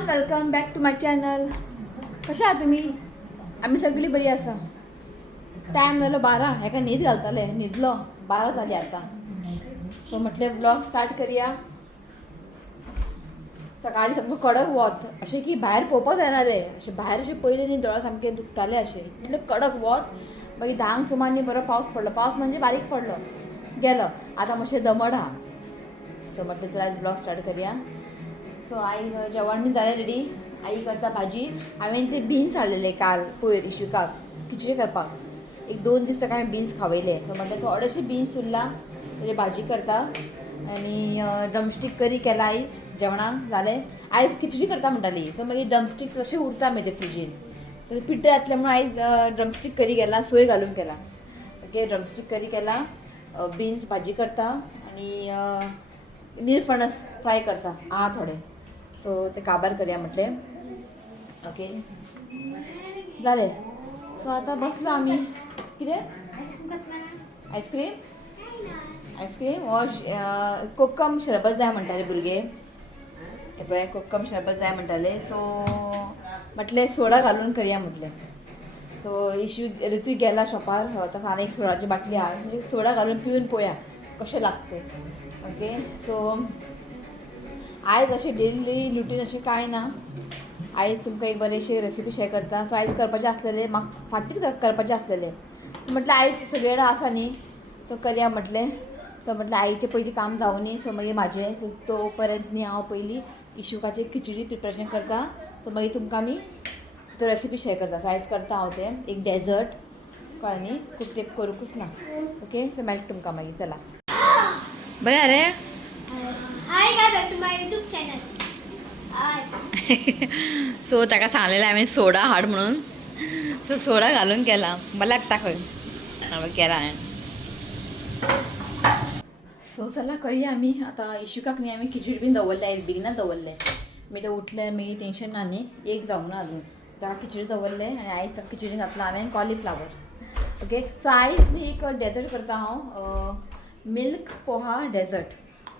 Everyone welcome back to my channel. कशा आहात तुम्ही? आम्ही सगळी बरी आसा. टाइम झालो 12. हेका न्हीद घालताले, न्हिदलो 12 जाली आता. सो म्हटले ब्लॉग स्टार्ट करूया. सकाळी सामको कडक वत अशें की भायर पळोवपाक जायना रे. अशें भायर अशें पयलीं न्ही दोळे सामके दुखताले अशें इतलें कडक वत. मागीर 10 सुमार न्ही बरो पावस पडलो. पावस म्हणजे बारीक पडलो गेलो. आतां मातशें दमट आहा. सो म्हटलें चला आज ब्लॉग स्टार्ट करूया. सो आई जेवण बी जालें रेडी. आई करता भाजी. हांवें ते बीन्स हाडलेले काल पयर इशुकाक खिचडी करपाक. एक 2 दीस ताका हांवें बीन्स खावयले. सो म्हटलें थोडेशे बीन्स उरला तेजी भाजी करता. आनी ड्रमस्टीक करी केला आयज जेवणाक जालें. आयज खिचडी करता म्हणटाली. सो मागीर ड्रमस्टीक तशें उरता मागीर ते फ्रिजीन. तर पिड्ड् जातलें म्हणून आयज ड्रमस्टीक करी केला, सोय घालून केला. ओके ड्रमस्टीक करी केला. बीन्स भाजी करता आनी निरफणस फ्राय करता थोडे. सो ते काबार करूया म्हटलें. ओके जालें. सो आतां बसलो आमी. कितें आयस्क्रीम आयस्क्रीम हो कोकम शरबत जाय म्हणटाले भुरगे. हे पळय कोकम शरबत जाय म्हणटाले. सो म्हटलें सोडा घालून करया म्हटलें. सो ऋत्वीक गेला शॉपार. आतां फाल्यां एक सोडाची बाटली हाड म्हणजे सोडा घालून पिवन पळोवया कशें लागते. ओके सो आयज अशें डेली रुटीन अशें कांय ना. आयज तुमकां एक बरेशे रेसिपी शेअर करता. सो आयज करपाचें आसलेलें म्हाका फाटीच करपाचें आसलेलें. सो म्हटलें आयज सगळे जाणां आसा न्ही सो करया म्हटलें. सो म्हटलें आईचें पयलीं काम जावं न्ही. सो मागीर म्हाजें सो तो पर्यंत न्ही हांव पयलीं इशुकाचें खिचडी प्रिपरेशन करता. सो मागीर तुमकां आमी तो रेसिपी शेअर करता. सो आयज करता हांव तें एक डेजर्ट कळ्ळें न्ही. खूब तेंप करूंकूच ना. ओके सो मेळटा तुमकां मागीर चला. बरें रे. Hi guys welcome to my YouTube channel. So ताका सांगलेलें हांवें सोडा हाड म्हणून. सो सोडा घालून केला. बरें लागता खंय हांवें केला हांवें. सो चला करूया आमी. आतां इशुकाक न्ही आमी खिचडी बीन दवरले आयज बेगिनाच दवरले. मागीर ते उठले मागीर टेंशन ना न्ही. एक जावंक ना अजून. ताका खिचडी दवरले आनी आयज ताका खिचडी घातला हांवें कॉलीफ्लावर. ओके सो आयज न्ही एक डेजर्ट करता हांव. Milk poha dessert.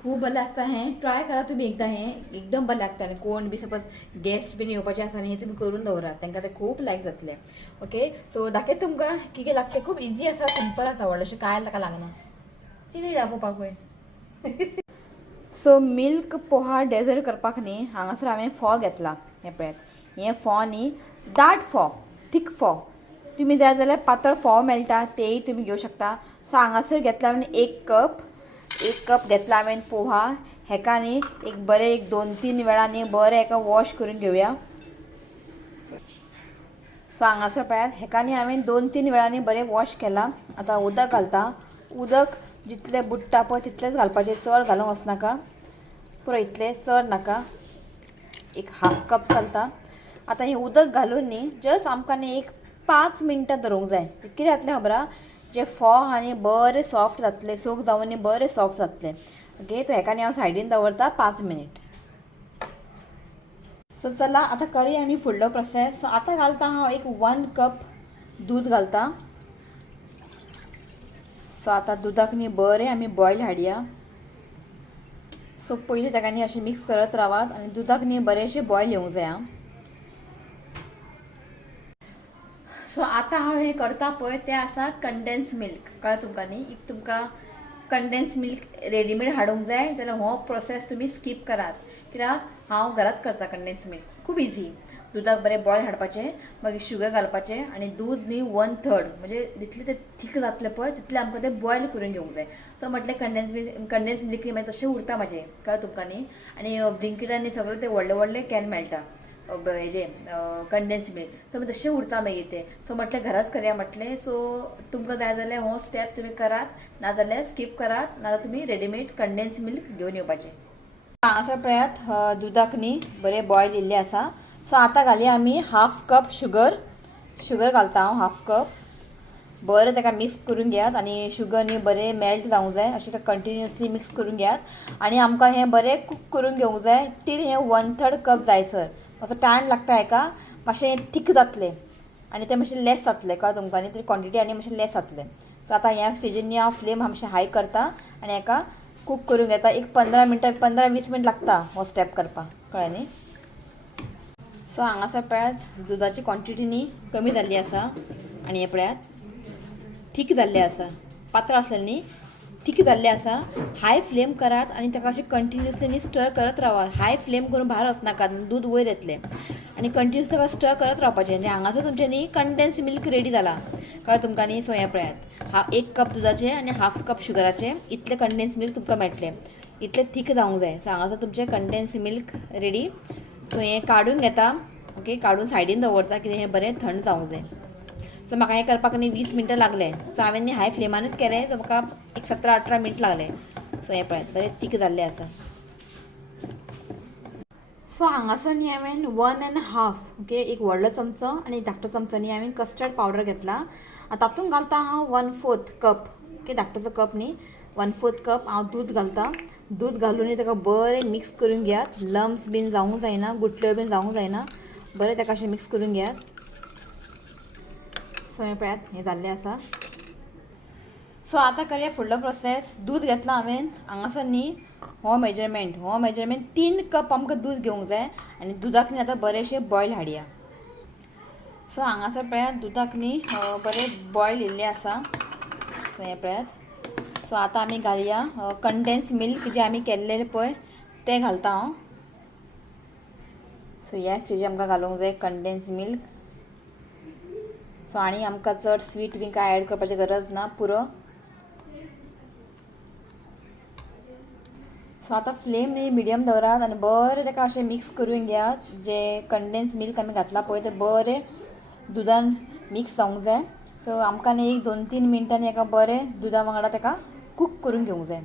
खूब बरें लागता हें. ट्राय करा तुमी एकदां. हें एकदम बरें लागता. आनी कोण बी सपोज गेस्ट बीन येवपाचें आसा न्ही तुमी करून दवरात. तांकां तें खूब लायक जातलें. ओके सो दाखयता तुमकां कितें लागता. खूब इजी आसा सिंपल आसा व्हडलें अशें कांय ताका लागना. चिली पळोवपाक पळय. सो मिल्क पोहा डेजर्ट करपाक न्ही हांगासर हांवें फोव घेतला. हें पळयात हें फोव न्ही दाट फोव थीक फोव. तुमी जाय जाल्यार पातळ फोव मेळटा तेय तुमी घेवं शकता. सो हांगासर घेतला हांवें 1 कप घेतला हांवें पोहा. हेका न्ही एक बरें एक 2-3 वेळा न्ही बरें हेका वॉश करून घेवया. सो हांगासर पळयात हेका न्ही हांवें 2-3 वेळांनी बरें वॉश केला. आतां उदक घालता. उदक जितलें बुडटा पळय तितलेंच घालपाचें. चड घालूंक वचनाका. पुरो इतलें चड नाका. एक हाफ कप घालता. आतां हें उदक घालून न्ही जस्ट आमकां न्ही एक 5 मिनटां दवरूंक जाय. कितें जातलें खबर आहा जे फोव आहा न्ही बरें सॉफ्ट जातले. सोक जावन न्ही बरें सॉफ्ट जातले. ओके सो हेका न्ही हांव सायडीन दवरता 5 मिनीट. सो चला आतां करूया आमी फुडलो प्रोसेस. सो आतां घालता हांव एक 1 कप दूद घालता. सो आतां दुदाक न्ही बरें आमी बॉयल हाडया. सो पयलीं ताका न्ही अशें मिक्स करत रावात आनी दुदाक न्ही बरेंशें बॉयल येवंक जाय. सो आतां हांव हें करता पळय तें आसा कंडेन्स मिल्क. कळ्ळें तुमकां न्ही. इफ तुमकां कंडेन्स मिल्क रेडीमेड हाडूंक जाय जाल्यार हो प्रोसेस तुमी स्कीप करात. कित्याक हांव घरात करता कंडेन्स मिल्क. खूब इजी. दुदाक बरें बॉयल हाडपाचें मागीर शुगर घालपाचें आनी दूद न्ही 1/3 म्हणजे जितलें तें थीक जातलें पळय तितलें आमकां तें बॉयल करून घेवंक जाय. सो म्हटलें कंडेन्स मिल्क न्ही मागीर तशें उरता म्हाजें. कळ्ळें तुमकां न्ही. आनी ब्लिंकिटान न्ही सगळें तें व्हडले कॅन मेळटा हेजें कंडेन्स मिल्क. सो मागीर तशें उरता मागीर तें. सो म्हटलें घराच करया म्हटलें. सो तुमकां जाय जाल्यार हो स्टेप तुमी करात नाजाल्यार स्कीप करात. नाजाल्यार तुमी रेडीमेड कंडेन्स मिल्क घेवन येवपाचें. हांगासर पळयात दुदाक न्ही बरें बॉयल येयल्लें आसा. सो आतां घालया आमी हाफ कप शुगर घालता हांव हाफ कप. बरें ताका मिक्स करून घेयात आनी शुगर न्ही बरें मेल्ट जावंक जाय. अशें कंटिन्युअसली मिक्स करून घेयात. आनी आमकां हें बरें कूक करून घेवंक जाय टील हें 1/3 कप जायसर. असो टायम लागता हेका. मातशें थीक जातलें आनी तें मातशें लेस जातलें. कळ्ळें तुमकां न्ही. तेजी क्वॉन्टिटी आनी मातशें लेस जातलें. सो आतां ह्या स्टेजीन न्ही हांव फ्लेम मातशें हाय करता आनी हेका कूक करून घेता. एक 15-20 मिनट लागता हो स्टेप करपाक. कळ्ळें न्ही. सो हांगासर पळयात दुधाची क्वॉन्टिटी न्ही कमी जाल्ली आसा आनी हे पळयात थीक जाल्लें आसा. पातळ आसलेलें न्ही थीक जाल्लें आसा. हाय फ्लेम करात आनी ताका अशें कंटिन्युअसली न्ही स्टर करत रावात. हाय फ्लेम करून भायर वचनाकात दूध वयर येतलें आनी कंटिन्युअस ताका स्टर करत रावपाचें. म्हणजे हांगासर तुमचें न्ही कंडेन्स मिल्क रेडी जाला कळ्ळें तुमकां न्ही. सो हें पळयात 1 कप दुधाचें आनी हाफ कप शुगराचें इतलें कंडेन्स मिल्क तुमकां मेळटलें. इतलें थीक जावंक जाय. सो हांगासर तुमचें कंडेन्स मिल्क रेडी. सो हें काडून घेता. ओके काडून सायडीन दवरता कित्याक हें बरें थंड जावंक जाय. सो म्हाका हें करपाक न्ही 20 मिनटां लागले. सो हांवें न्ही हाय फ्लेमानूच केलें. सो म्हाका एक 17-18 मिनट लागले. सो हें पळयात बरें थीक जाल्लें आसा. सो हांगासर न्ही हांवें 1.5 ओके एक व्हडलो चमचो आनी धाकटो चमचो न्ही हांवें कस्टर्ड पावडर घेतला. तातूंत घालता हांव 1/4 कप ओके धाकटोचो कप न्ही 1/4 कप हांव दूद घालता. दूद घालून न्ही ताका बरें मिक्स करून घेयात. लम्स बीन जावंक जायना गुठल्यो बीन जावंक जायना. बरें ताका अशें मिक्स करून घेयात. सो हें पळयात हें जाल्लें आसा. सो आतां करया फुडलो प्रोसेस. दूद घेतला हांवें हांगासर न्ही हो मेजरमेंट 3 कप आमकां दूद घेवंक जाय आनी दुदाक न्ही आतां बरेंशें बॉयल हाडया. सो हांगासर पळयात दुदाक न्ही बरें बॉयल येयल्लें आसा. सो हें पळयात. सो आतां आमी घालया कंडेन्स मिल्क जें आमी केल्लें पळय तें घालता हांव. सो ह्या स्टेजीर आमकां घालूंक जाय कंडेन्स मिल्क. सो आनी आमकां चड स्वीट बी कांय ॲड करपाची गरज ना पुरो. सो आतां फ्लेम न्ही मिडियम दवरात आनी बरें ताका अशें मिक्स करून घेयात. जें कंडेन्स मिल्क आमी घातला पळय तें बरें दुदान मिक्स जावंक जाय. सो आमकां न्ही एक 2-3 मिनटांनी हाका बरें दुदा वांगडा ताका कूक करून घेवंक जाय.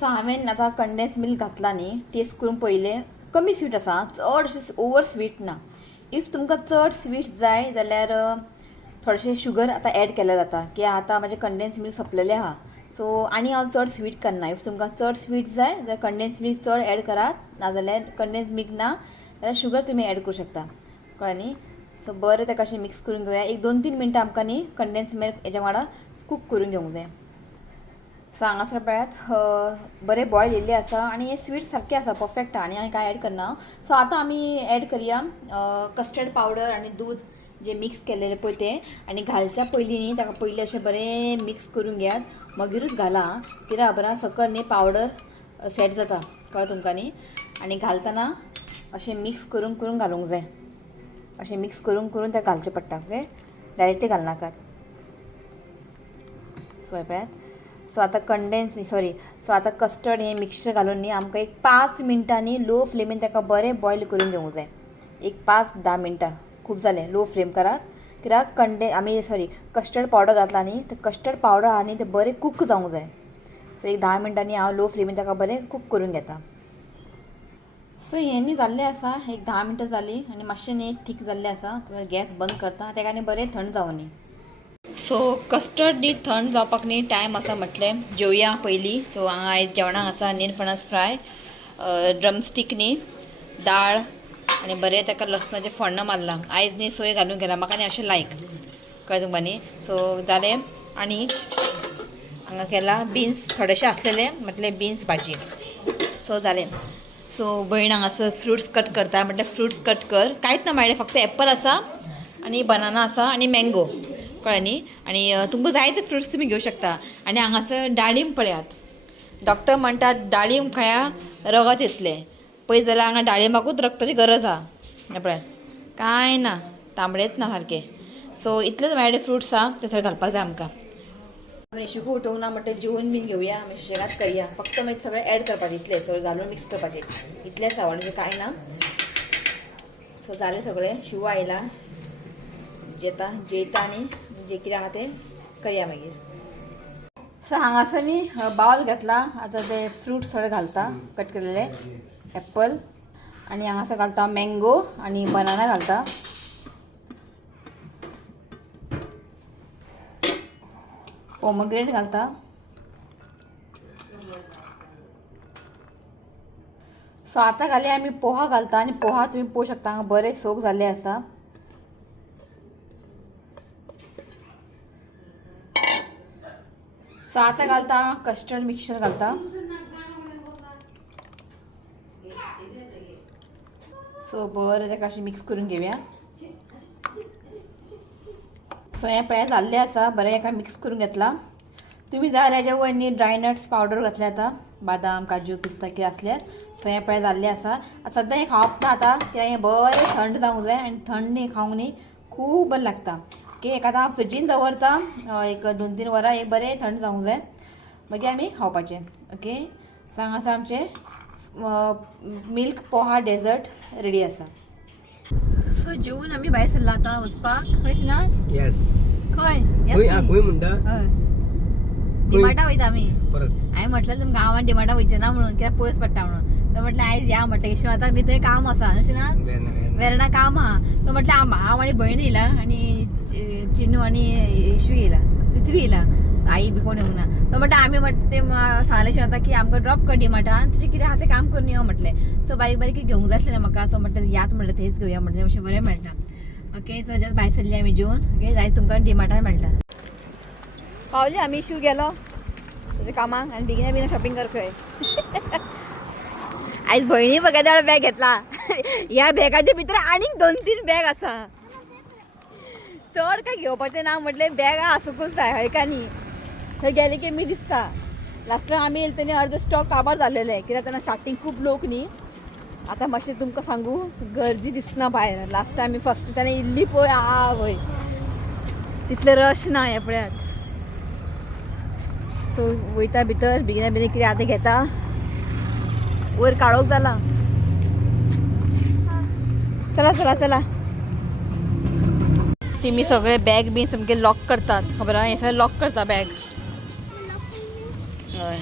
सो हांवें आतां कंडेन्स मिल्क घातला न्ही टेस्ट करून पळयलें कमी स्वीट आसा चड अशें ओवर स्वीट ना. इफ तुमकां चड स्वीट जाय जाल्यार थोडेशें शुगर आतां ॲड केल्यार जाता कित्याक आतां म्हाजें कंडेन्स मिल्क सोंपलेलें आहा. सो आनी हांव चड स्वीट करना. इफ तुमकां चड स्वीट जाय जाल्यार कंडेन्स मिल्क चड ॲड करात. नाजाल्यार कंडेन्स मिल्क ना जाल्यार शुगर तुमी ॲड करूं शकता कळ्ळें न्ही. सो बरें ताका अशें मिक्स करून घेवया. एक 2-3 मिनटां आमकां न्ही कंडेन्स मिल्क हेज्या वांगडा कूक करून घेवंक जाय. सो हांगासर पळयात बरें बॉयल येयल्लें आसा आनी हें स्वीट सारकें आसा परफेक्ट आहा आनी कांय ॲड करना. सो आतां आमी ॲड करया कस्टर्ड पावडर आनी दूद जें मिक्स केल्लेलें पळय तें आनी घालच्या पयलीं न्ही ताका पयलीं अशें बरें मिक्स करून घेयात. मागीरूच घाला कित्याक खबर आहा सकयल न्ही पावडर सेट जाता कळ्ळें तुमकां न्ही. आनी घालतना अशें मिक्स करून करून घालूंक जाय. अशें मिक्स करून करून तें घालचें पडटा ओके डायरेक्टली घालनाकात. सो पळयात. सो आतां सो आतां कस्टर्ड हें मिक्सचर घालून न्ही आमकां एक 5 मिनटांनी लो फ्लेमीन ताका बरें बॉयल करून घेवंक जाय. एक 5-10 मिनटां खूब जालें लो फ्लेम करात. कित्याक कस्टर्ड पावडर घातला न्ही ते कस्टर्ड पावडर आहा न्ही तें बरें कूक जावंक जाय. सो एक 10 मिनटांनी हांव लो फ्लेमीन ताका बरें कूक करून घेता. सो हें न्ही जाल्लें आसा एक 10 मिनटां जालीं आनी मातशें न्ही ठीक जाल्लें आसा. गॅस बंद करता ताका न्ही बरें थंड जावं न्ही. सो कस्टर्ड न्ही थंड जावपाक न्ही टायम आसा म्हटलें जेवया पयलीं. सो हांगा आयज जेवणाक आसा निरफणस फ्राय ड्रमस्टीक न्ही दाळ आनी बरें ताका लसणाचें फोण्ण मारलां. आयज न्ही सोय घालून गेला म्हाका न्ही अशें लायक कळ्ळें तुमकां न्ही. सो जालें आनी हांगा केला बिन्स थोडेशें आसलेले म्हटलें बिन्स भाजी. सो जालें. सो भयण हांगासर फ्रुट्स कट करता म्हटल्यार फ्रुट्स कट कर. कांयच ना म्हाजे फक्त एप्पल आसा आनी बनाना आसा आनी मँगो कळ्ळें न्ही. आनी तुमकां जाय ते फ्रुट्स तुमी घेवं शकता. आनी हांगासर डाळींब पळयात. डॉक्टर म्हणटात डाळींब खाया रगत येतलें. पळयत जाल्यार हांगा डाळिंबाकूच रगताची गरज आहा. हें पळयात कांय ना तांबडेच ना सारकें. सो इतलेच म्हाजे फ्रुट्स आहा ते सगळें घालपाक जाय आमकां. रेशिको उठोवंक ना म्हणटा जेवून बीन घेवया मागीर सुशेगाद करया. फक्त मागीर सगळें ॲड करपाचें इतलें सगळें घालून मिक्स करपाचें इतलेंच आवडलें कांय ना. सो जालें सगळें शिव आयला जेयता आनी जे कितें आहा तें करया मागीर. सो हांगासर न्ही बावल घेतला. आतां ते फ्रुट्स सगळे घालता कट केलेले एप्पल आनी हांगासर घालता मँगो आनी बनाना घालता. पोमग्रेनेट घालता. सो आतां घाली आमी पोहा घालता आनी पोहा तुमी पळोवंक शकता हांगा बरें सोक जाल्लें आसा. सो आतां घालता कस्टर्ड मिक्सचर घालता. सो बरें ताका अशें मिक्स करून घेवया. सो हें पळय जाल्लें आसा, बरें एका मिक्स करून घेतला. तुम्ही जाय हेज्या वयर न्ही ड्राय नट्स पावडर घातले आतां, बादाम काजू पिस्ता कितें आसल्यार. सो हें पळय जाल्लें आसा. सद्दां हें खावप ना आतां, कित्याक हें बरें थंड जावंक जाय आनी थंड न्ही खावंक न्ही खूब बरें लागता. ओके, हेका आतां हांव फ्रिजीन दवरता एक 2-3 वरां, एक बरें थंड जावंक जाय, मागीर आमी खावपाचें. ओके, सो हांगासर आमचें मिल्क पोहा डेजर्ट रेडी आसा. सो जेवून आमी भायर सरला आतां वचपाक. खंय ना येस खंय खंय म्हणटा हय डिमार्टा वयता आमी. परत हांवें म्हटलें तुमकां गांवांत डिमार्टा वयचें ना म्हणून, कित्याक पयस पडटा म्हणून. तर म्हटलें आयज या म्हटलें यशवंताक बी थंय काम आसा अशें ना, वेर्णा काम आहा. तर म्हटलें हांव आनी भयण येयला आनी चिनू आनी यशवी येयला, पृथ्वी येयला, आई बी कोण येवंक ना. तर म्हटलें आमी ते सांगलें यशवंताक की आमकां ड्रॉप कर डिमार्टान, तुजें कितें आहा तें काम करून यो म्हटलें. सो बारीक बारीक घेवंक जाय आसलें म्हाका. सो म्हटलें यात म्हटलें थंयच घेवया म्हटलें, अशें बरें मेळटा. ओके, सो जस्ट भायर सरली आमी जेवन. ओके, जाय तुमकां डिमार्टान मेळटा. पावली आमी, शिव गेलो तुज्या कामाक आनी बेगिना शॉपिंग कर खंय. आयज भयणी बघा बॅग घेतला. ह्या बॅगाच्या भितर आनीक 2-3 बॅग आसा. चड काय घेवपाचें ना म्हटलें, बॅग आसूंकूच जाय हय का न्ही. थंय गेले की मी दिसता. लास्ट टायम आमी येयले तेन्ना अर्ध स्टॉक काबार जाल्लेले, कित्याक तेन्ना स्टार्टींग खूब लोक न्ही. आतां मातशें तुमकां सांगू गर्दी दिसना भायर. लास्ट टायम आमी फस्ट तेन्ना इल्ली पळय आवय, तितले रश ना हे पळयात. सो वयता भितर बेगिना कितें आतां घेता. वयर काळोख जाला. चला चला चला. तेमी सगळे बॅग बी सामके लॉक करतात, खबर आहा, हे सगळें लॉक करता बॅग. हय,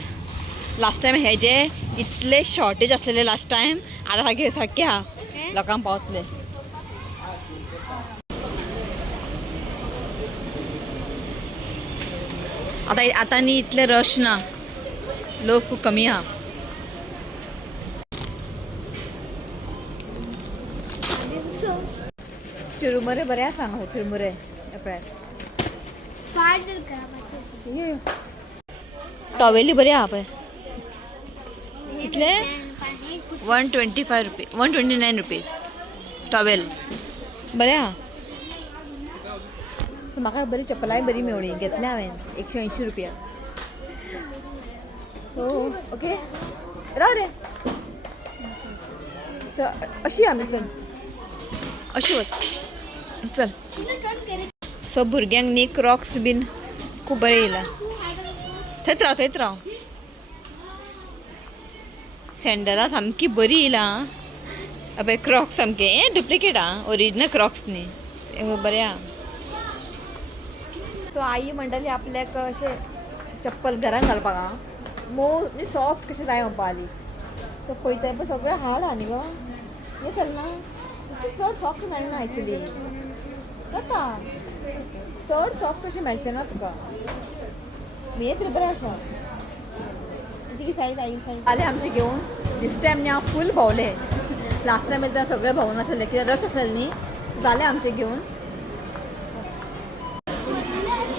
लास्ट टायम हेजे इतले शॉर्टेज आसलेले लास्ट टायम. आतां सारके आहा, लोकांक पावतले. आतां न्ही इतले रश ना, लोक खूब कमी आहा. चिरमुरे बरे आसा हांगा, चिरमुरे टॉवेली बरी आहा पळय. कितले 125 रुपीज, 129 रुपीज टॉवेल बरे आहा. सो म्हाका बरी चप्पलाय बरी मेवळी, घेतल्या हांवें 180 रुपया. सो ओके, राव रे. अशी आमी चल अशी वच चल. सो भुरग्यांक न्ही क्रॉक्स बीन खूब बरें येयला. थंयच राव. सँडलां सामकी बरी येयला. अबे क्रॉक्स सामके हें डुप्लिकेट आहा, ओरिजिनल क्रॉक्स न्ही, बरें आहा. सो आई म्हणटाली आपल्याक अशें चप्पल घरान घालपाक आहा, मोव म्हणजे सॉफ्ट कशें जाय म्हणपा आली. सो पळयता पळय सगळें हार्ड आहा न्ही गो, हें चलना. चड सॉफ्ट जायना एक्चुली, जाता चड सॉफ्ट अशें मेळचें ना तुका. हे तरी बरें आसा. कितें सायज जालें आमचें घेवन. दिस टायम न्ही हांव फूल भोंवलें. लास्ट टायम येता सगळें भोंवून आसलें, कित्याक रश आसलें न्ही. जालें आमचें घेवन.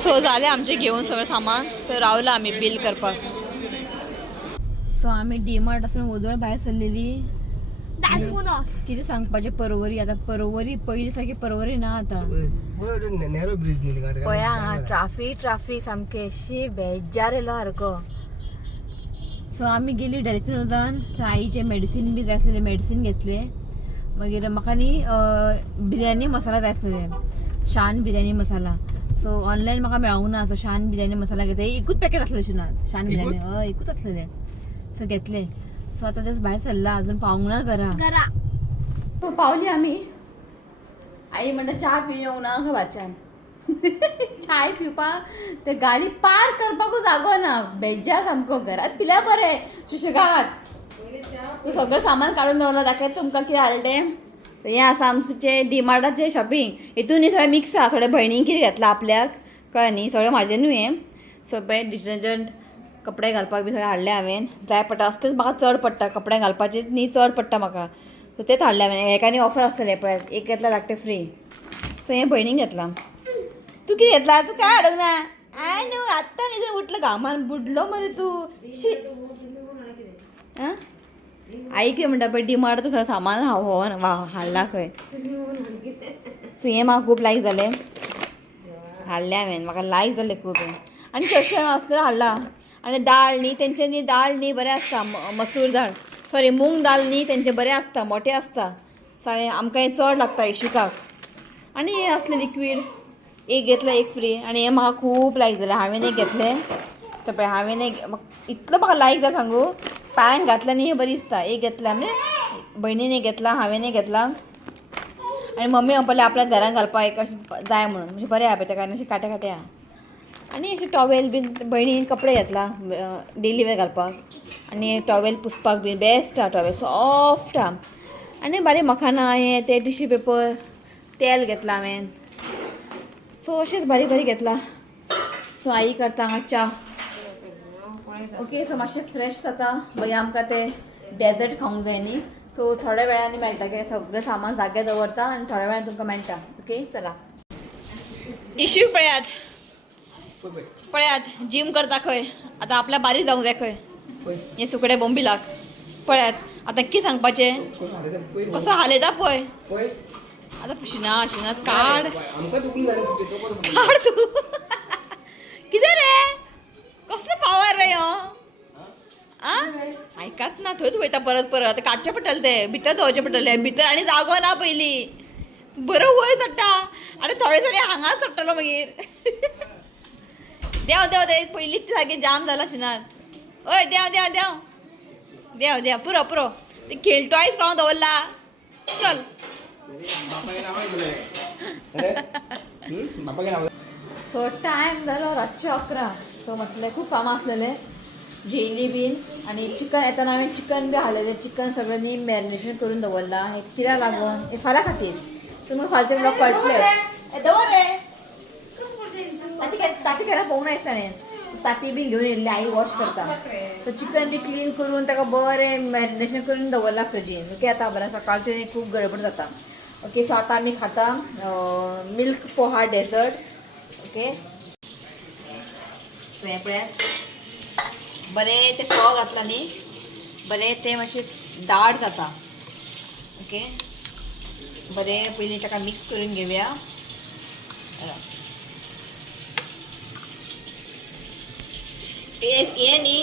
सो जालें आमचें घेवन सगळें सामान. सो रावला आमी बील करपाक. सो आमी डीमार्ट आसून वोदोळ भायर सरलेली. कितें सांगपाचें, परवरी आतां परवरी पयलीं सारकी परवरी ना आतां. नेरो ब्रिज न्ही पळया ट्राफीक सामकें शी बेजार येयलो सारको. सो आमी गेली डेल्फिनोजान, आईचे मेडिसीन बी जाय आसलेले, मेडिसीन घेतले. मागीर म्हाका न्ही बिर्याणी मसाला जाय आसलेले, शान बिर्याणी मसाला. सो ऑनलायन म्हाका मेळोंक ना. सो शान बिर्याणी मसाला घेतले. एकूच पॅकेट आसलें अशें शान बिर्याणी, हय एकूच आसलेले. सो घेतले. सो आतां जस्ट भायर सरला, अजून पावूंक ना घरा. सो पावली आमी. आई म्हणटा च्या पिवन येवंक ना खबारच्यान. चाय पिवपाक ते गाडी पार्क करपाकूच जागो ना. बेजार सामको. घरात पिल्यार बरें सुशेगाद. तूं सगळें सामान काडून दवरला. दाखयता तुमकां कितें हाडलें तें. हें आसा आमचें डिमार्टाचें शॉपिंग. हितून न्ही सगळें मिक्स आहा. थोडें भयणीक कितें घेतलां आपल्याक कळ्ळें न्ही, सगळें म्हाजें न्हू हें. सगळें डिटर्जंट कपडे घालपाक बी सगळें हाडलें हांवें. जाय पडटा असतेच म्हाका चड पडटा, कपडे घालपाचें न्ही चड पडटा म्हाका. सो तेंच हाडलें हांवें. हेका न्ही ऑफर आसतलें पळय, एक घेतल्यार धाकटें फ्री. सो हें भयणीक घेतलां. तूं कितें घेतला? तूं काय हाडूंक ना? हांवें न्हू आत्तां न्ही उठलो घामान बुडलो मरे तूं. शी आं आई कितें म्हणटा पळय डिमार्ट थंय सामान हाडला खंय सो हें म्हाका खूब लायक जालें हाडलें हांवें म्हाका लायक जालें खूब आनी चडशें असलें हाडला आनी दाळ न्ही तेंच्यांनी दाळ न्ही बरें आसता मसूर दाळ सॉरी मूंग दाळ न्ही तेंचें बरें आसता मोटें आसता सो आमकां हें चड लागता इशिकाक आनी हें असलें लिक्वीड एक घेतलें एक फ्री आनी हें म्हाका खूब लायक जालें हांवें एक घेतलें तो पळय हांवें एक इतलो म्हाका लायक जालो सांगू पांयांक घातलें न्ही हें बरी दिसता एक घेतलें म्हणजे भयणीन एक घेतला हांवें एक घेतला आनी मम्मी म्हणपालें आपल्या घरान घालपाक एक अशें जाय म्हणून म्हणजे बरें आहा पळय तेका अशें काटे काटे आहा आनी अशें टॉवेल बीन भयणीन कपडे घेतला डेली वेअर घालपाक आनी टॉवेल पुसपाक बीन बेस्ट आहा टॉवेल सॉफ्ट आहा आनी बारीक मखाना हें तें टिश्यू पेपर तेल घेतला हांवें सो अशेंच बारीक बारीक घेतला सो आई करता हांगा च्या ओके सो मातशें फ्रेश जाता मागीर आमकां तें डेजर्ट खावंक जाय न्ही सो थोड्या वेळांनी मेळटा कित्याक सगळें सामान जाग्यार दवरता आनी थोड्या वेळान तुमकां मेळटा ओके चला इश्यू पळयात जीम करता खंय आतां आपल्या बारीक जावंक जाय खंय हे सुकडे बोंबिलाक पळयात आतां कितें सांगपाचें कसो हालयता पळय आतां शिनात काड काड तूं कितें रे कसलो पावर रे हो आयकात ना थंयच वयता परत परत काडचें पडटलें तें भितर दवरचें पडटलें भितर आनी जागो ना पयलीं बरो वयर चडटा आनी थोडे थोडे हांगाच चडटलो मागीर देव देव देव पयलींच सारकें जाम जाला शिनात हय देव देव देव देव देव पुरो पुरो ते खेळटॉयस कोण दवरला चल सो टायम जालो रातचे 11 सो म्हटलें खूब कामां आसलेलें जेली बीन आनी चिकन येताना हांवें चिकन बी हाडलेलें चिकन सगळें न्ही मॅरिनेशन करून दवरलां हें कित्याक लागून हें फाल्यां खातीर तुमकां फालचे ब्लॉग कळटले दवर रे ताती केन्ना पळोवंक ना दिसतालें ताती बी घेवन येयल्ली आई वॉश करता सो चिकन बी क्लीन करून ताका बरें मॅरिनेशन करून दवरलां फ्रिजीन ओके आतां बरें सकाळचें खूब गडबड जाता ओके सो आतां आमी खाता मिल्क पोहा डेजर्ट ओके पळयात बरें तें फोव घातला न्ही बरें तें मातशें दाट जाता ओके बरें पयलीं ताका मिक्स करून घेवया हें न्ही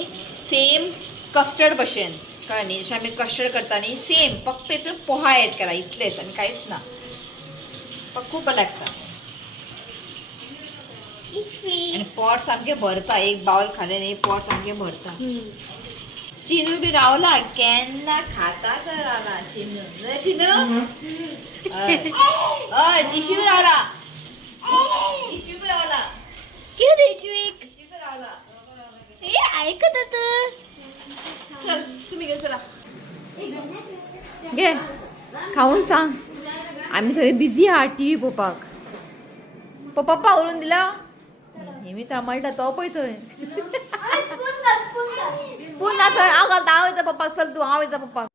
सेम कस्टर्ड भशेन कळ्ळें न्ही जशें आमी कस्टर्ड करता न्ही सेम फक्त हितून पोहा एड केला इतलेंच आनी कांयच ना पण खूब बरें लागता आनी पोट सामकें भरता एक बावल खालें न्ही पोट सामकें भरता चिनू बी रावला केन्ना खाता तर रावला चिनू चिनू हय इशू रावला इशू बी रावला किती एक इशू बी रावला हे ऐकत चल तुम्ही घे चला घे खाऊन सांग आम्ही सगळे बिझी आहात टी व्ही पळोवपाक पप्पा आवरून दिला नेहमी चामळटा तो पळय थंय पूण ना थंय हांव घालता हांव येता पप्पाक चल तूं हांव येता पप्पाक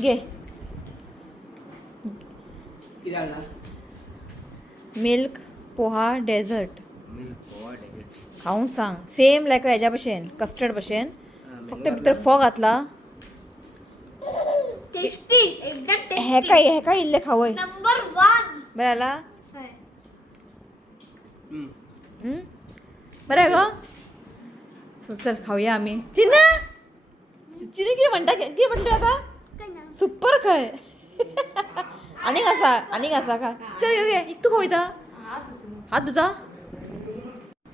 घे मिल्क पोहा डेझर्ट खाऊन सांग सेम लायक हेज्या भशेन कस्टर्ड भशेन फक्त भितर फोव घातला टेस्टी एकदम हे काय इल्ले खावय नंबर 1 बरें जाला बरें गो सो चल खावया आमी चिन्ना चिनी कितें म्हणटा आतां सुपर खंय आनीक आसा का चल घे तूं खंय वयता हात धुता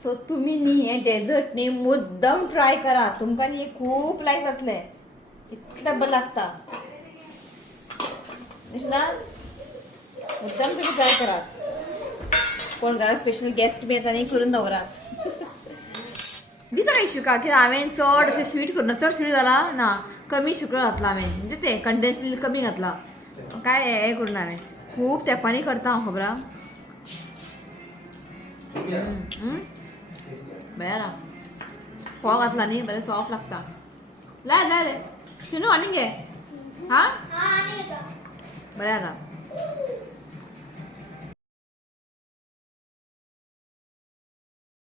सो तुमी न्ही हें डेजर्ट न्ही मुद्दम ट्राय करा तुमकां न्ही खूब लायक जातलें इतलें बरें लागता ना मुद्दम तुमी ट्राय करात कोण घरात स्पेशल गेस्ट बी येता न्ही करून दवरा दिता काय शुका कित्याक हांवें चड अशें स्वीट करून चड स्वीट जाला ना कमी शुकर घातला हांवें म्हणजे तें कंडेन्स मिल्क कमी घातला काय हें करून हांवें खूब तेंपानी करता हांव खबर आहा बरें फोव घातला न्ही बरें सॉफ्ट लागता लाय रे सुनू आनीक घे हां आणि बरें आसा